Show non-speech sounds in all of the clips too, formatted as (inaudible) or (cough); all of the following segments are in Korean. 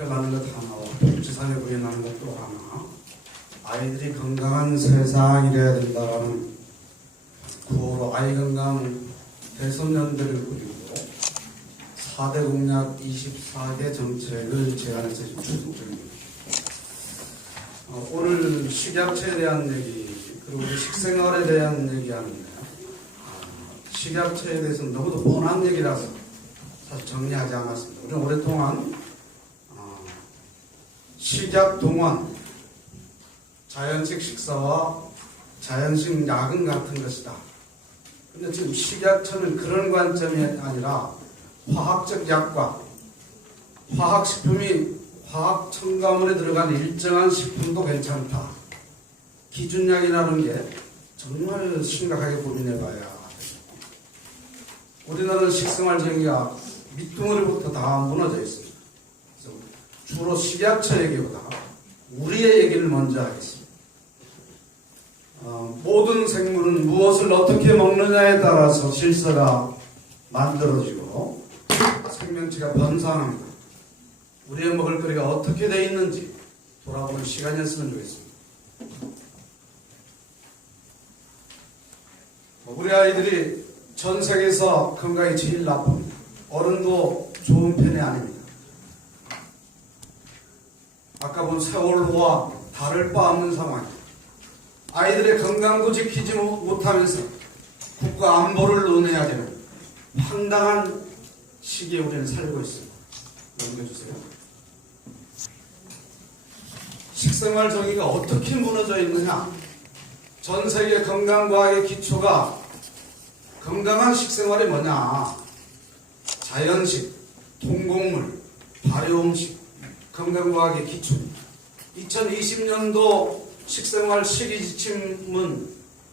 합격하는 것 하나와 복지사회 구현하는 것도 하나 아이들이 건강한 세상이 되어야 된다라는 구호로 아이 건강 대소년들을 꾸리고 4대 공약 24개 정책을 제안해서 지금 추진 중입니다. 어, 오늘 식약처에 대한 얘기 그리고 우리 식생활에 대한 얘기하는데 아, 식약처에 대해서는 너무도 뻔한 얘기라서 사실 정리하지 않았습니다. 우리는 오랫동안 어, 식약 동원 자연식 식사와 자연식 약은 같은 것이다. 근데 지금 식약처는 그런 관점이 아니라 화학적 약과 화학식품이 화학 첨가물에 들어간 일정한 식품도 괜찮다. 기준약이라는 게 정말 심각하게 고민해 봐야. 우리나라는 식생활 정의가 밑둥어리부터 다 무너져 있습니다. 주로 식약처 얘기보다 우리의 얘기를 먼저 하겠습니다. 어, 모든 생물은 무엇을 어떻게 먹느냐에 따라서 질서가 만들어지고 생명체가 번성합니다. 우리의 먹을거리가 어떻게 되어 있는지 돌아보는 시간이었으면 좋겠습니다. 우리 아이들이 전 세계에서 건강이 제일 나쁩니다. 어른도 좋은 편이 아닙니다. 아까 본 세월호와 다를 바 없는 상황입니다. 아이들의 건강도 지키지 못하면서 국가 안보를 논해야 되는 황당한 시기에 우리는 살고 있습니다. 넘겨주세요. 식생활 정의가 어떻게 무너져 있느냐? 전 세계 건강과학의 기초가 건강한 식생활이 뭐냐? 자연식, 통곡물, 발효음식, 건강과학의 기초. 2020년도 식생활 시기지침은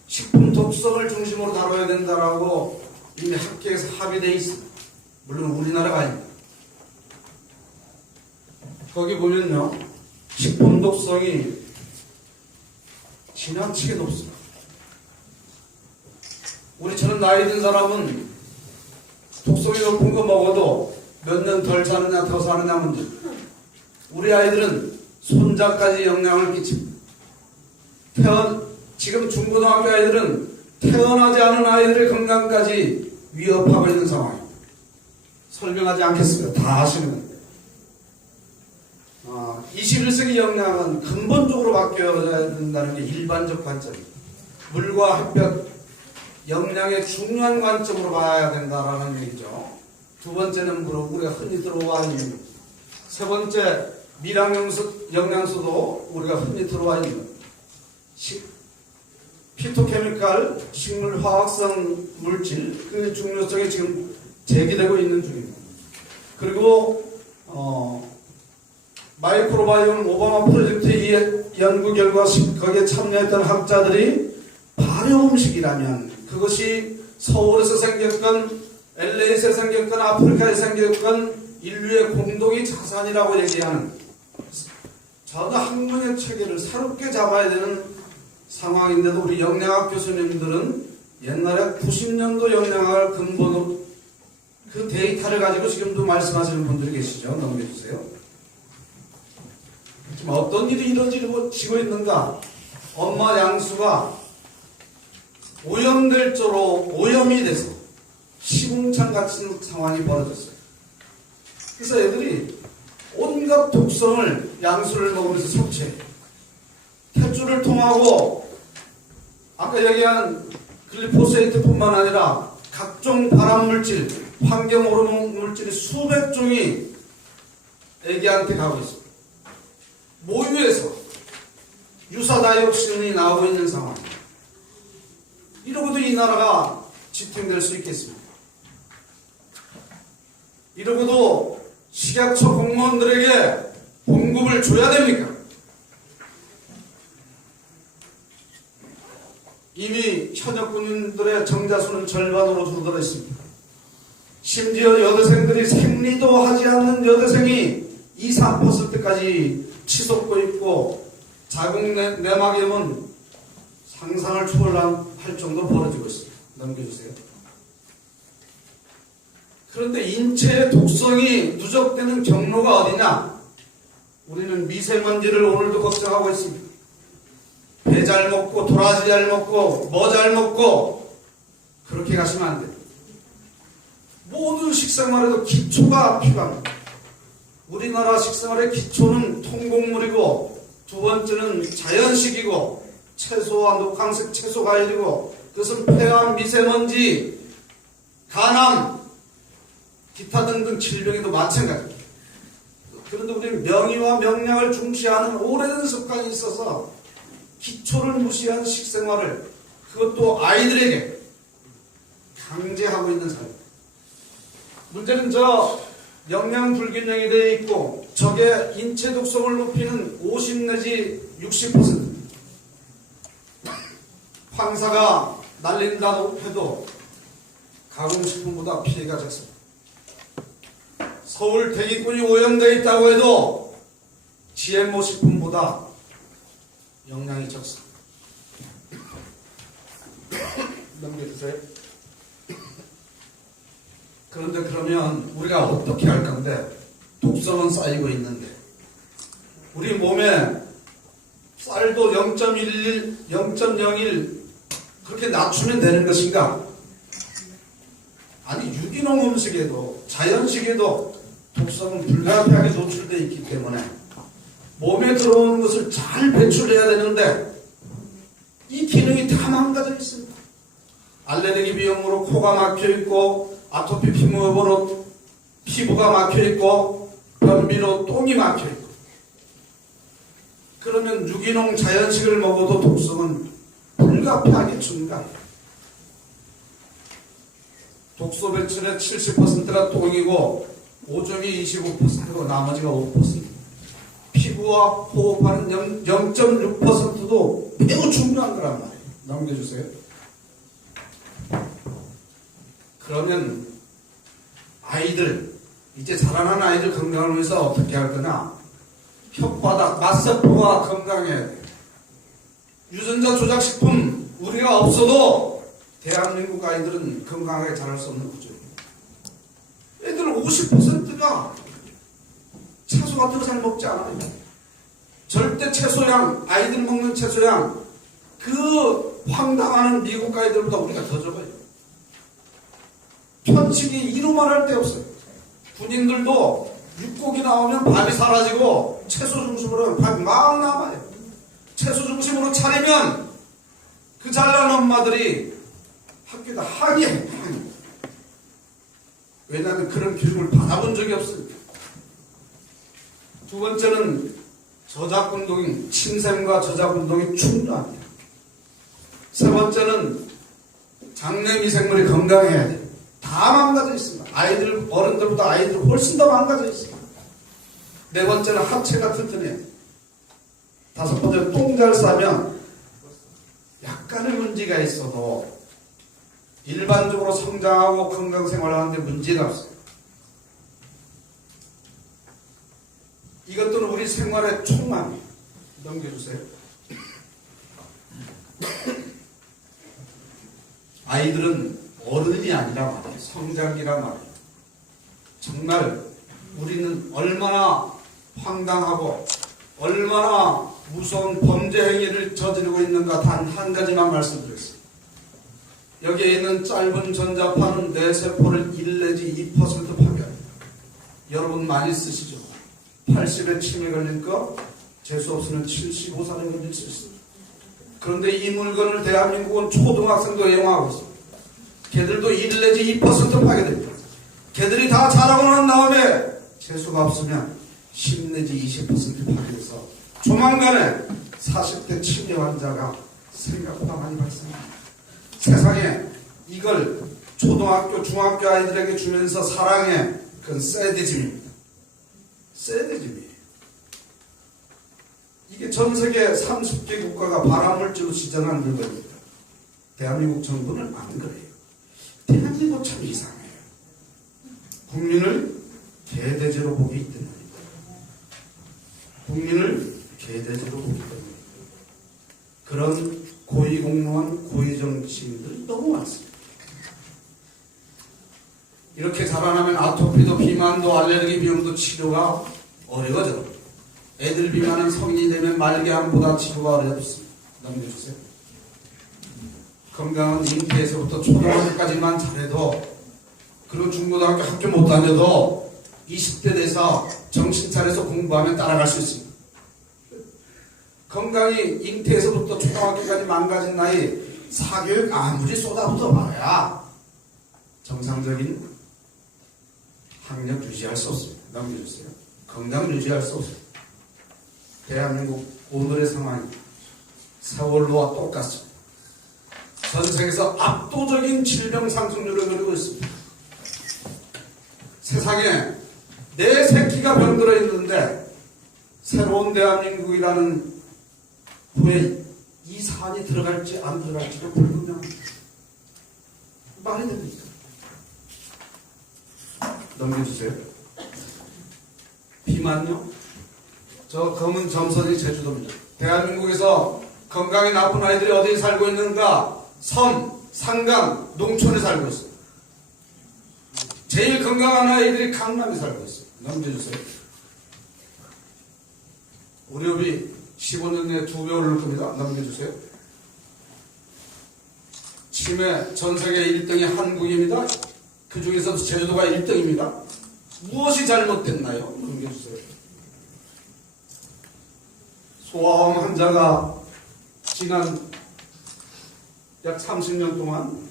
식품 독성을 중심으로 다뤄야 된다라고 이미 학계에서 합의되어 있습니다. 물론 우리나라가 아닙니다. 거기 보면요, 식품 독성이 지나치게 높습니다. 우리처럼 나이 든 사람은 독성이 높은 거 먹어도 몇 년 덜 사느냐 더 사느냐 문제. 우리 아이들은 손자까지 영향을 끼칩니다. 태어 지금 중고등학교 아이들은 태어나지 않은 아이들의 건강까지 위협하고 있는 상황입니다. 설명하지 않겠습니다. 다 아시는 건데. 아, 21세기 역량은 근본적으로 바뀌어야 된다는 게 일반적 관점입니다. 물과 햇볕, 역량의 중요한 관점으로 봐야 된다라는 얘기죠. 두 번째는 무로 우리가 흔히 들어와 있는 세 번째 미량영수 영양소도 우리가 흔히 들어와 있는 식, 피토케미칼 식물 화학성 물질 그 중요성이 지금 제기되고 있는 중입니다. 그리고 어, 마이크로바이옴 오바마 프로젝트의 연구 결과 거기에 참여했던 학자들이 발효 음식이라면 그것이 서울에서 생겼건 LA에서 생겼건 아프리카에서 생겼건 인류의 공동의 자산이라고 얘기하는 저도 학문의 체계를 새롭게 잡아야 되는 상황인데도 우리 영양학 교수님들은 옛날에 90년도 영양학을 근본으로 그 데이터를 가지고 지금도 말씀하시는 분들이 계시죠. 넘겨주세요. 지금 어떤 일이 이루어지고 있는가? 엄마 양수가 오염될 쪽으로 오염이 돼서 시궁창 같은 상황이 벌어졌어요. 그래서 애들이 온갖 독성을 양수를 먹으면서 섭취해. 탯줄을 통하고 아까 얘기한 글리포세이트뿐만 아니라 각종 발암물질, 환경 호르몬 물질이 수백 종이 애기한테 가고 있습니다. 모유에서 유사 다이옥신이 나오고 있는 상황입니다. 이러고도 이 나라가 지탱될 수 있겠습니까? 이러고도 식약처 공무원들에게 봉급을 줘야 됩니까? 이미 현역 군인들의 정자수는 절반으로 줄어들어 있습니다. 심지어 여대생들이 생리도 하지 않는 여대생이 2, 3%까지 치솟고 있고 자궁 내막염은 상상을 초월할 정도로 벌어지고 있습니다. 넘겨주세요. 그런데 인체의 독성이 누적되는 경로가 어디냐? 우리는 미세먼지를 오늘도 걱정하고 있습니다. 배 잘 먹고 도라지 잘 먹고 뭐 잘 먹고 그렇게 가시면 안 돼요. 모든 식생활에도 기초가 필요합니다. 우리나라 식생활의 기초는 통곡물이고 두 번째는 자연식이고 채소와 녹황색 채소 과일이고 그것은 폐암, 미세먼지, 간암, 기타 등등 질병에도 마찬가지입니다. 그런데 우리는 명의와 명량을 중시하는 오래된 습관이 있어서 기초를 무시한 식생활을 그것도 아이들에게 강제하고 있는 사회. 문제는 저 영양 불균형이 되어 있고 저게 인체 독성을 높이는 50 내지 60% 황사가 날린다고 해도 가공식품보다 피해가 적습니다. 서울 대기권이 오염되어 있다고 해도 GMO 식품보다 영양이 적습니다. (coughs) 넘겨주세요. 그런데 그러면 우리가 어떻게 할 건데 독성은 쌓이고 있는데 우리 몸에 쌀도 0.11, 0.01 그렇게 낮추면 되는 것인가? 아니 유기농 음식에도 자연식에도 독성은 불가피하게 노출되어 있기 때문에 몸에 들어오는 것을 잘 배출해야 되는데 이 기능이 다 망가져 있습니다. 알레르기 비염으로 코가 막혀 있고 아토피 피부로 피부가 막혀 있고 변비로 똥이 막혀 있고 그러면 유기농 자연식을 먹어도 독성은 불가피하게 증가해요. 독소 배출의 70%가 똥이고 오줌이 25%고 나머지가 5%. 피부와 호흡하는 0.6%도 매우 중요한 거란 말이에요. 넘겨주세요. 그러면 아이들 이제 자라나는 아이들 건강을 위해서 어떻게 할 거냐? 혓바닥, 맛세포가 건강해야 돼. 유전자 조작식품 우리가 없어도 대한민국 아이들은 건강하게 자랄 수 없는 구조입니다. 애들 50% 가 채소 같은 거 잘 먹지 않아요. 절대 채소량, 아이들 먹는 채소량, 그 황당하는 미국 아이들보다 우리가 더 적어요. 편식이 이루만 할데 없어요. 군인들도 육고기 나오면 밥이 사라지고 채소 중심으로 밥이 막 남아요. 채소 중심으로 차리면 그 잘난 엄마들이 학교에다 항의해, 항의. 왜냐하면 그런 교육을 받아본 적이 없으니까. 두 번째는 저작운동, 침샘과 저작운동이 중요합니다. 세 번째는 장내 미생물이 건강해야 돼요. 다 망가져 있습니다. 아이들, 어른들보다 아이들 훨씬 더 망가져 있습니다. 네 번째는 하체가 튼튼해야 돼요. 다섯 번째는 똥잘 싸면 약간의 문제가 있어도 일반적으로 성장하고 건강 생활하는데 문제가 없어요. 이것들은 우리 생활의 총망이에요. 넘겨주세요. (coughs) 아이들은 어른이 아니라 말이에요. 성장기란 말이에요. 정말 우리는 얼마나 황당하고 얼마나 무서운 범죄 행위를 저지르고 있는가 단 한 가지만 말씀드리겠습니다. 여기에 있는 짧은 전자파는 뇌 세포를 1 내지 2% 파괴합니다. 여러분 많이 쓰시죠? 80에 침에 걸릴 거 재수 없으면 75살에 걸릴 수 있습니다. 그런데 이 물건을 대한민국은 초등학생도 이용하고 있습니다. 걔들도 1 내지 2% 파괴됩니다. 걔들이 다 자라고 난 다음에 재수가 없으면 10 내지 20% 파괴돼서 조만간에 40대 치매 환자가 생각보다 많이 발생합니다. 세상에 이걸 초등학교, 중학교 아이들에게 주면서 사랑해. 그건 세디즘입니다. 세디즘이에요. 이게 전 세계 30개 국가가 발암물질로 지정한 물건입니다. 대한민국 정부는 안 그래요. 대한민국 참 이상해요. 국민을 개돼지로 보기 때문입니다. 국민을 개돼지로 보기 때문입니다. 그런 고위공무원, 고위정치인들이 너무 많습니다. 이렇게 자라나면 아토피도 비만도 알레르기 비염도 치료가 어려워져. 애들 비만은 성인이 되면 말기암보다 치료가 어렵습니다. 넘겨주세요. 건강은 잉태에서부터 초등학교까지만 잘해도 그리고 중고등학교 학교 못 다녀도 20대 돼서 정신 차려서 공부하면 따라갈 수 있습니다. 건강이 잉태에서부터 초등학교까지 망가진 나이 사교육 아무리 쏟아부어 봐야 정상적인 학력 유지할 수 없습니다. 넘겨주세요. 건강 유지할 수 없습니다. 대한민국 오늘의 상황이 세월로와 똑같습니다. 전 세계에서 압도적인 질병 상승률을 그리고 있습니다. 세상에 내 새끼가 병들어 있는데 새로운 대한민국이라는 후에 이 사안이 들어갈지 안 들어갈지도 불분명합니다. 말이 됩니까? 넘겨주세요. 비만요? 저 검은 점선이 제주도입니다. 대한민국에서 건강이 나쁜 아이들이 어디에 살고 있는가? 섬, 산강, 농촌에 살고 있어요. 제일 건강한 아이들이 강남에 살고 있어요. 넘겨주세요. 우리업이 15년 내에 두 배 오를 겁니다. 넘겨주세요. 치매 전 세계 1등이 한국입니다. 그 중에서도 제주도가 1등입니다. 무엇이 잘못됐나요? 넘겨주세요. 소아암 환자가 지난 약 30년 동안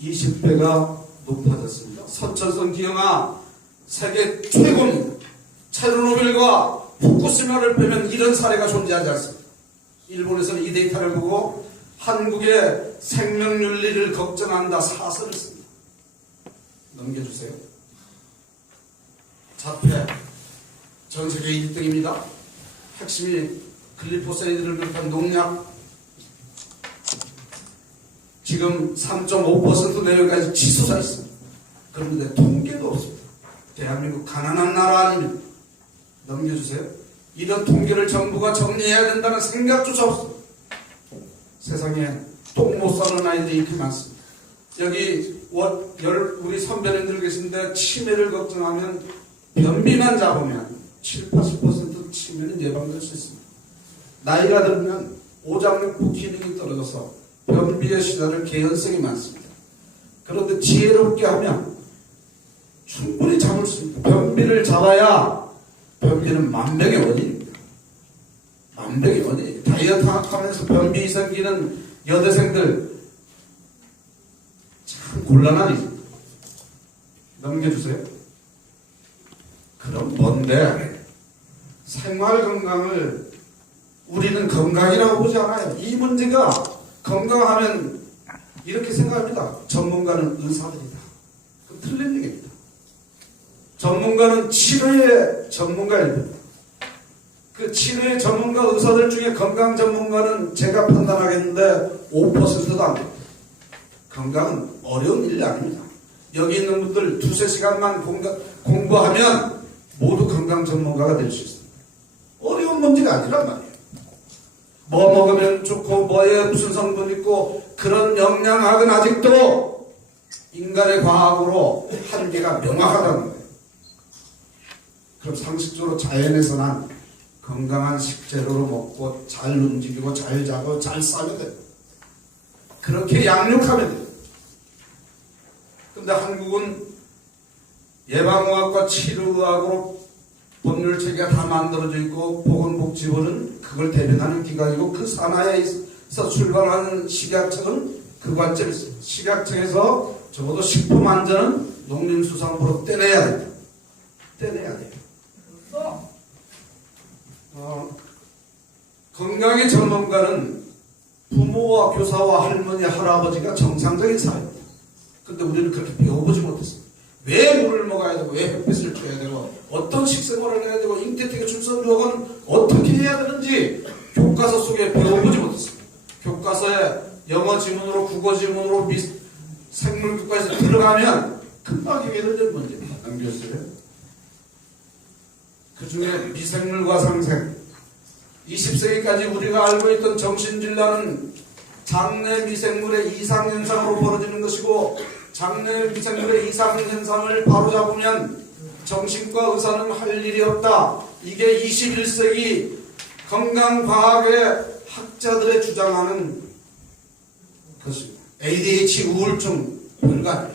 20배가 높아졌습니다. 서천성 기형아 세계 최고입니다. 체르노빌과 후쿠시마를 빼면 이런 사례가 존재하지 않습니다. 일본에서는 이 데이터를 보고 한국의 생명윤리를 걱정한다 사설을 씁니다. 넘겨주세요. 자폐 전 세계 1등입니다. 핵심이 글리포사이드를 비롯한 농약 지금 3.5% 내외까지 치솟아 있습니다. 그런데 통계도 없습니다. 대한민국 가난한 나라 아닙니다. 넘겨주세요. 이런 통계를 정부가 정리해야 된다는 생각조차 없습니다. 세상에 똥못 싸는 아이들이 이렇게 많습니다. 여기 우리 선배님들 계신데 치매를 걱정하면 변비만 잡으면 7, 80% 치매는 예방될 수 있습니다. 나이가 들면 오장육부 기능이 떨어져서 변비에 시달릴 개연성이 많습니다. 그런데 지혜롭게 하면 충분히 잡을 수 있다. 변비를 잡아야 변비는 만병의 원인입니다. 만병의 원인. 다이어트 하면서 변비 생기는 여대생들 참 일입니다. 넘겨주세요. 그럼 뭔데 생활 건강을 우리는 건강이라고 보지 않아요. 이 문제가 건강하면 이렇게 생각합니다. 전문가는 의사들이다. 그 틀린 얘기입니다. 전문가는 치료의 전문가입니다. 그 치료의 전문가 의사들 중에 건강 전문가는 제가 판단하겠는데 5%도 안 됩니다. 건강은 어려운 일이 아닙니다. 여기 있는 분들 두세 시간만 공가, 공부하면 모두 건강 전문가가 될 수 있습니다. 어려운 문제가 아니란 말이에요. 뭐 먹으면 좋고 뭐에 무슨 성분 있고 그런 영양학은 아직도 인간의 과학으로 한계가 명확하다는 거예요. 그럼 상식적으로 자연에서 난 건강한 식재료로 먹고 잘 움직이고 잘 자고 잘 싸면 돼요. 그렇게 양육하면 돼요. 근데 한국은 예방의학과 치료의학으로 법률 체계가 다 만들어져 있고 보건복지부는 그걸 대변하는 기관이고 그 산하에서 출발하는 식약청은 그 있습니다. 식약청에서 적어도 식품 안전은 농림수산부로 떼내야 됩니다. 떼내야 돼요. 어, 건강의 전문가는 부모와 교사와 할머니, 할아버지가 정상적인 사회입니다. 근데 우리는 그렇게 배워보지 못했습니다. 왜 물을 먹어야 되고, 왜 햇빛을 쬐야 되고, 어떤 식생활을 해야 되고, 잉태택의 출산 유학은 어떻게 해야 되는지 교과서 속에 배워보지 못했습니다. 교과서에 영어 지문으로, 국어 지문으로, 미, 생물교과에서 들어가면 금방 해결되는 문제입니다. 남겨주세요. 그 중에 미생물과 상생. 20세기까지 우리가 알고 있던 정신질환은 장내 미생물의 이상현상으로 벌어지는 것이고 장내 미생물의 이상현상을 바로잡으면 정신과 의사는 할 일이 없다. 이게 21세기 건강과학의 학자들의 주장하는 것입니다. ADH 우울증 혈관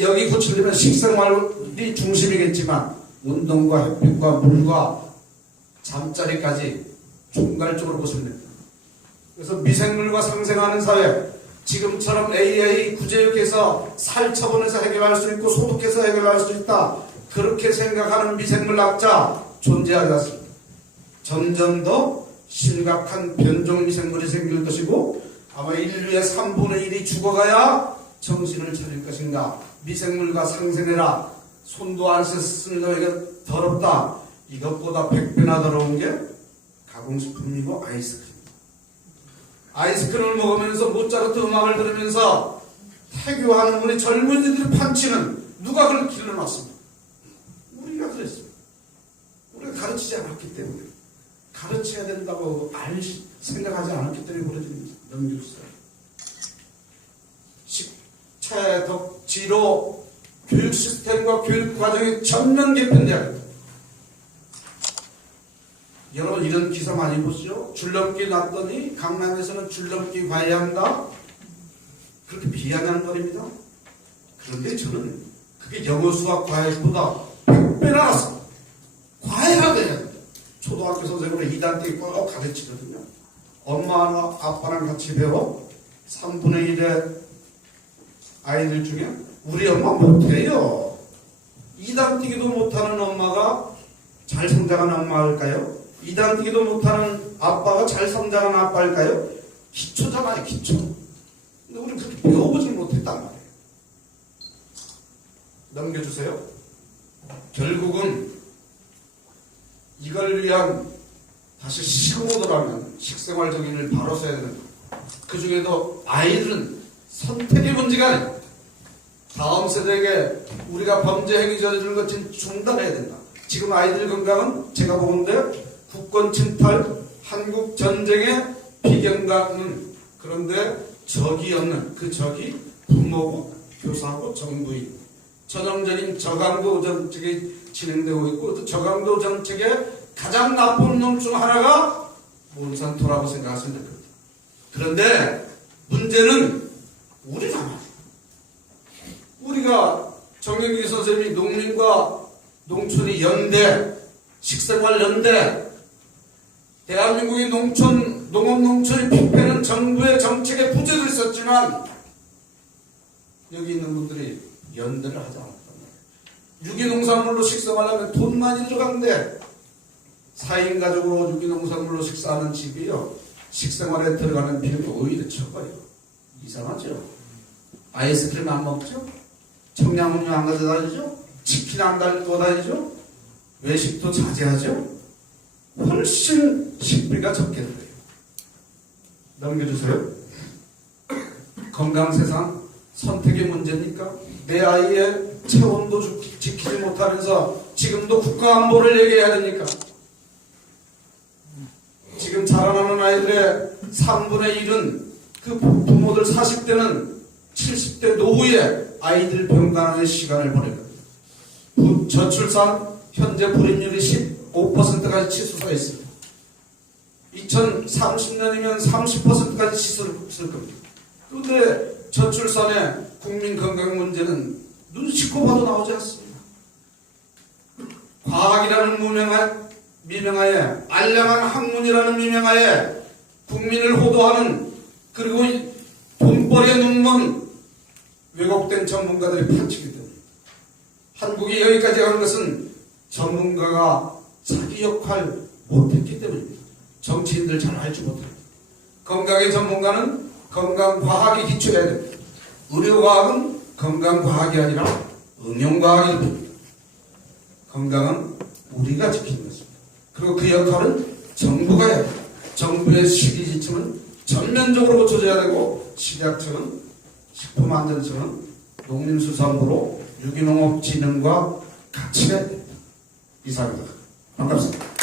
여기 붙이려면 식생활이 중심이겠지만 운동과 햇빛과 물과 잠자리까지 총괄적으로 보시면 됩니다. 그래서 미생물과 상생하는 사회 지금처럼 AI 구제육해서 살처분해서 해결할 수 있고 소독해서 해결할 수 있다. 그렇게 생각하는 미생물학자 존재하지 않습니다. 점점 더 심각한 변종 미생물이 생길 것이고 아마 인류의 3분의 1이 죽어가야 정신을 차릴 것인가. 미생물과 상생해라. 손도 안 씻는 너에게 더럽다. 이것보다 100배나 더러운 게 가공식품이고 아이스크림. 아이스크림을 먹으면서 모차르트 음악을 들으면서 태교하는 우리 젊은이들이 판치는 누가 그걸 길러놨습니까? 우리가 그랬습니다. 우리가 가르치지 않았기 때문에 가르쳐야 된다고 알 생각하지 않았기 때문에 그러집니다. 넘겨주세요. 식체 덕지로 교육 시스템과 교육 과정이 전면 개편돼야 됩니다. 여러분 이런 기사 많이 보시죠? 줄넘기 났더니 강남에서는 줄넘기 과외한다? 그렇게 비하하는 말입니다. 그런데 저는 그게 영어 수학 과외보다 100배나 낫습니다. 과외가 돼야 돼요. 초등학교 선생님으로 2단 때 꼭 가르치거든요. 엄마나 아빠랑 같이 배워 3분의 1의 아이들 중에 우리 엄마 못해요. 2단 뛰기도 못하는 엄마가 잘 성장한 엄마일까요? 2단 뛰기도 못하는 아빠가 잘 성장한 아빠일까요? 기초잖아요, 기초. 근데 우리는 그렇게 배워보지 못했단 말이에요. 넘겨주세요. 결국은 이걸 위한 다시 시고들하면 식생활 정의를 바로 써야 되는 그 중에도 아이들은 선택의 문제가 아니고 다음 세대에게 우리가 범죄 행위 저지르는 것은 중단해야 된다. 지금 아이들 건강은 제가 보건데 국권 침탈, 한국 전쟁의 비경감은 그런데 적이 없는 그 적이 부모고 교사고 정부인 전형적인 저강도 정책이 진행되고 있고 그 저강도 정책의 가장 나쁜 놈 중 하나가 몬산토라고 생각하시면 될 겁니다. 그런데 문제는 우리잖아. 우리가 정영기 선생님이 농민과 농촌이 연대, 식생활 연대, 대한민국의 농촌, 농업 농촌의 빅배는 정부의 정책에 부재도 있었지만 여기 있는 분들이 연대를 하지 말이에요. 유기농산물로 식사하려면 돈 많이 들어가는데 4인 가족으로 유기농산물로 식사하는 집이요. 식생활에 들어가는 비용이 오히려 적어요. 이상하죠? 아이스크림 안 먹죠? 청량음료 안 가져다니죠? 치킨 안 가지고 다니죠? 외식도 자제하죠? 훨씬 식비가 적게 들어요. 넘겨주세요. 건강 세상 선택의 문제니까 내 아이의 체온도 주- 지키지 못하면서 지금도 국가안보를 얘기해야 되니까 지금 자라나는 아이들의 3분의 1은 그 부모들 40대는 70대 노후에 아이들 병간호의 시간을 보내거든요. 부- 저출산 현재 불임률이 15%까지 치솟아 있습니다. 2030년이면 30%까지 치솟을 겁니다. 그런데 저출산의 국민 건강 문제는 눈치고 봐도 나오지 않습니다. 과학이라는 무명하에, 미명하에, 알량한 학문이라는 미명하에 국민을 호도하는 그리고 이 돈벌이에 눈먼 왜곡된 전문가들이 판치기 때문에 한국이 여기까지 간 것은 전문가가 자기 역할 못했기 때문입니다. 정치인들 잘 알지 못합니다. 건강의 전문가는 건강과학에 기초해야 됩니다. 의료과학은 건강과학이 아니라 응용과학이 됩니다. 건강은 우리가 지키는 것입니다. 그리고 그 역할은 정부가 해야 됩니다. 정부의 시기 지침은 전면적으로 고쳐져야 되고 식약청은 식품안전청은 농림수산부로 유기농업진흥과 같이 해야 됩니다. 이상입니다. 반갑습니다.